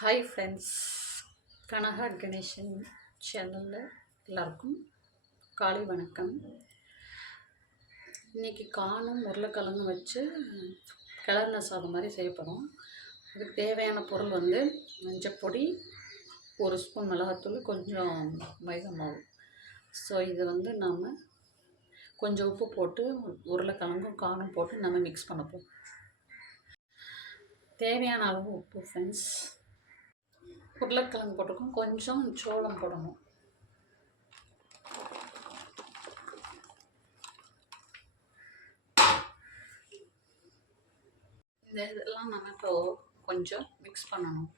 Hi friends, Kanaka Ganesan சேனலில் எல்லாருக்கும் காலை வணக்கம். இன்றைக்கி காணும் உருளைக்கிழங்கு வச்சு கிளறின சாதம் மாதிரி செய்யப்படும். அதுக்கு தேவையான பொருள் வந்து மஞ்சப்பொடி, 1 ஸ்பூன் மிளகாத்தூள், கொஞ்சம் மைதா மாவு. ஸோ இது வந்து நாம் கொஞ்சம் உப்பு போட்டு உருளைக்கிழங்கும் காணும் போட்டு நம்ம மிக்ஸ் பண்ணப்போம். தேவையான அளவு உப்பு ஃப்ரெண்ட்ஸ். உருளைக்கிழங்கு போட்டுக்கும், கொஞ்சம் சோளம் போடணும். இதெல்லாம் நம்ம இப்போ கொஞ்சம் மிக்ஸ் பண்ணணும்.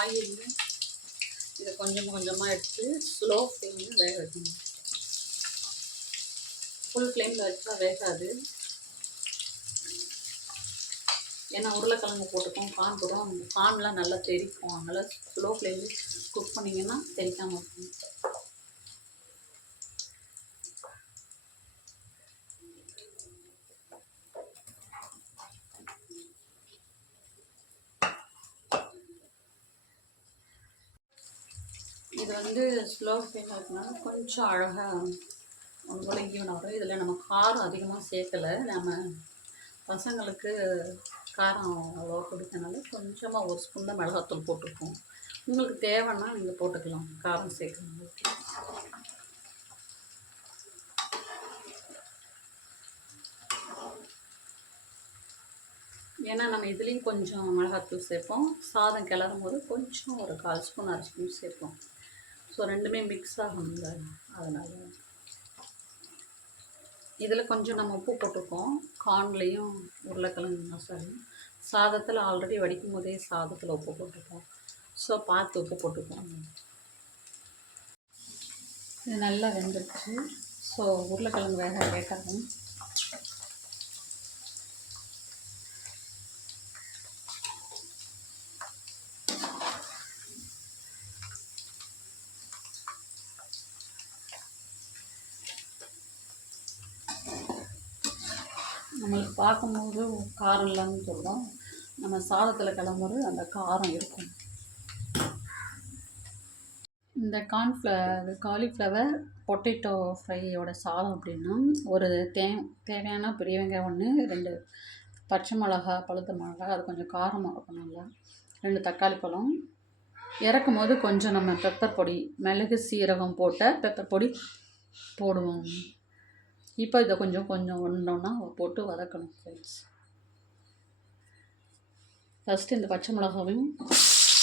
ஆயில் இதை கொஞ்சமாக எடுத்து ஸ்லோ ஃப்ளேமில் வேக வைக்கணும். ஃபுல் ஃப்ளேமில் வச்சா வேகாது. ஏன்னா உருளைக்கிழங்கு போட்டுக்கோம், கான் போடுறோம், கான்லாம் நல்லா தெரிக்கும். அதனால் ஸ்லோ ஃப்ளேமில் குக் பண்ணிங்கன்னா தெரிக்காமல் இருக்கும். இது வந்து ஸ்லோ ஃப்ளேமில் இருக்கனால கொஞ்சம் அழகாக போல் ஈவன் வரும். இதில் நம்ம காரம் அதிகமாக சேர்க்கலை. நம்ம பசங்களுக்கு காரம் அவ்வளோவா பிடிக்கனால கொஞ்சமாக 1 ஸ்பூன் தான் மிளகாத்தூள் போட்டிருக்கோம். உங்களுக்கு தேவைன்னா நீங்கள் போட்டுக்கலாம் காரம் சேர்க்கணும். ஏன்னா நம்ம இதுலேயும் கொஞ்சம் மிளகாத்தூள் சேர்ப்போம். சாதம் கிளறும் போது கொஞ்சம் ஒரு 1/4 ஸ்பூன் 1/2 ஸ்பூன் சேர்ப்போம். ஸோ ரெண்டுமே மிக்ஸ் ஆகணுங்க. அதனால் இதில் கொஞ்சம் நம்ம உப்பு போட்டிருக்கோம். கார்ன்லேயும் உருளைக்கிழங்கு மசாலையும் சாதத்தில் ஆல்ரெடி வடிக்கும் போதே சாதத்தில் உப்பு போட்டிருக்கோம். ஸோ பார்த்து உப்பு போட்டுக்கோம். இது நல்லா வெந்துருச்சு. ஸோ உருளைக்கிழங்கு வேகாதும். நம்மளுக்கு பார்க்கும்போது காரம் இல்லாமல் சொல்கிறோம். நம்ம சாதத்தில் கிளம்பும்போது அந்த காரம் இருக்கும். இந்த காலிஃப்ளவர் பொட்டேட்டோ ஃப்ரையோட சாதம் அப்படின்னா ஒரு தேவையான பெரிய வெங்காயம் 1, 2 பச்சை மிளகா, பழுத்த மிளகா, அது கொஞ்சம் காரமாக இருக்கும். நல்லா 2 தக்காளி பழம். இறக்கும் போது கொஞ்சம் நம்ம பெப்பர் பொடி, மிளகு சீரகம் போட்ட பெப்பர் பொடி போடுவோம். இப்போ இதை கொஞ்சம் ஒன்றா போட்டு வதக்கணும் ஃப்ரெண்ட்ஸ். ஃபஸ்ட்டு இந்த பச்சை மிளகாவையும்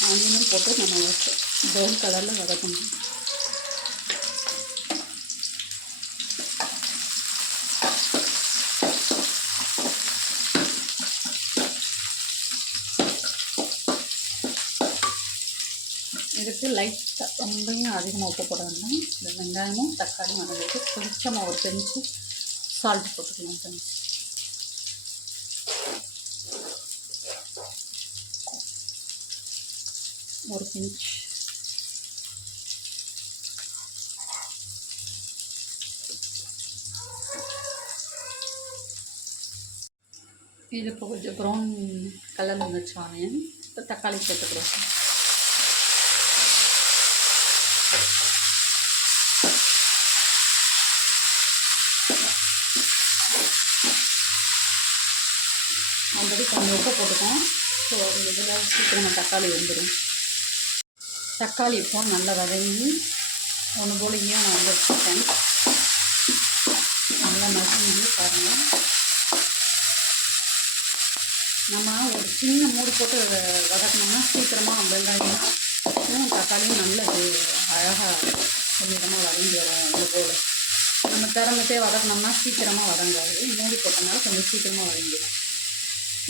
ஆனியனும் போட்டு நம்ம ப்ரௌன் கலரில் வதக்கணும். இதுக்கு லைட்டாக ரொம்பவும் அதிகமாக உப்பு போட வேண்டாம். இந்த வெங்காயமும் தக்காளியும் வதங்கிட்டு கொஞ்சமாக ஒரு பிஞ்சு சால்ட் போட்டுக்கலாம் ஃப்ரெண்ட்ஸ். ஒரு பிஞ்ச். இது இப்போ கொஞ்சம் ப்ரௌன் கலர் வந்துச்சு ஆனியன். இப்போ தக்காளி சேர்த்துக்கிறோம். ஆல்ரெடி கொஞ்சம் உப்பு போட்டுக்கோம். ஸோ இதில் சீக்கிரமாக தக்காளி வந்துடும். தக்காளி இப்போ நல்லா வதங்கி ஒன்று போலியும் நான் வந்துருக்கேன். நல்லா மசிஞ்சு பாருங்கள். நம்ம ஒரு சின்ன மூடி போட்டு வதக்கணும்னா சீக்கிரமாக வெங்காயம் தக்காளியும் நல்ல அழகாக கொஞ்சமாக வதங்கி வரும். ஒன்று போல் நம்ம திறந்துட்டே வதக்கணும்னா சீக்கிரமாக வதங்காது. மூடி போட்டோம்னால கொஞ்சம் சீக்கிரமாக வதங்கிடும்.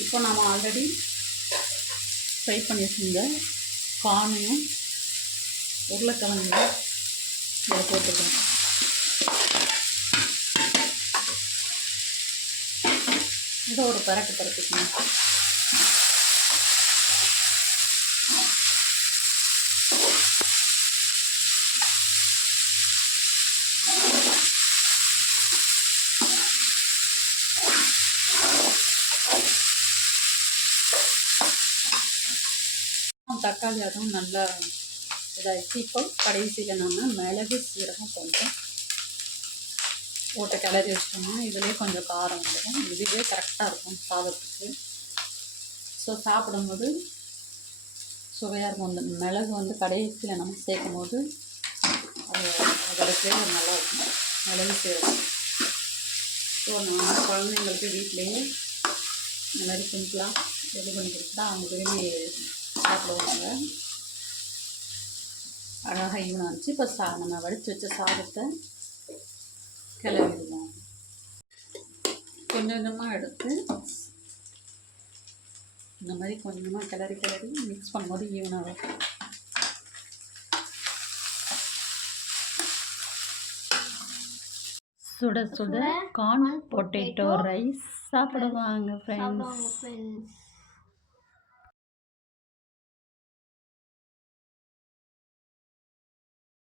இப்போ நாம் ஆல்ரெடி ஃப்ரை பண்ணி வச்சுருந்த கார்னையும் உருளைக்கிழங்கு இதை போட்டுருக்கோம். இதை ஒரு பரட்டுக்கணும். வெங்காயமும் தக்காளி அதுவும் நல்லா இதாகிடுச்சு. இப்போ கடைசியில் நம்ம மிளகு சீரகம் கொஞ்சம் போட்டு கிளறி வச்சிட்டோம்னா இதுலேயே கொஞ்சம் காரம் வந்துடும். இதுவே கரெக்டாக இருக்கும் சாதத்துக்கு. ஸோ சாப்பிடும்போது சுவையாக இருக்கும். அந்த மிளகு வந்து கடைசியில் நம்ம சேர்க்கும் போது அதோட ஃப்ளேவர் நல்லா இருக்கும், மிளகு சீரகம். ஸோ நான் குழந்தைங்களுக்கு வீட்டிலேயே இந்த மாதிரி சிம்பிளாக ரெடி பண்ணி கொடுத்தா அவங்க விரும்பி சாப்பிடுவாங்க. அழகாக ஈவனாக இருந்துச்சு. இப்போ நம்ம வடித்து வச்ச சாதத்தை கிளறிடுவோம். கொஞ்சம் கொஞ்சமாக எடுத்து இந்த மாதிரி கொஞ்சமாக கிளறி மிக்ஸ் பண்ணும்போது ஈவனாக இருக்கும். சுட சுட கார்ன் பொட்டேட்டோ ரைஸ் சாப்பிடுவாங்க ஃப்ரெண்ட்ஸ்.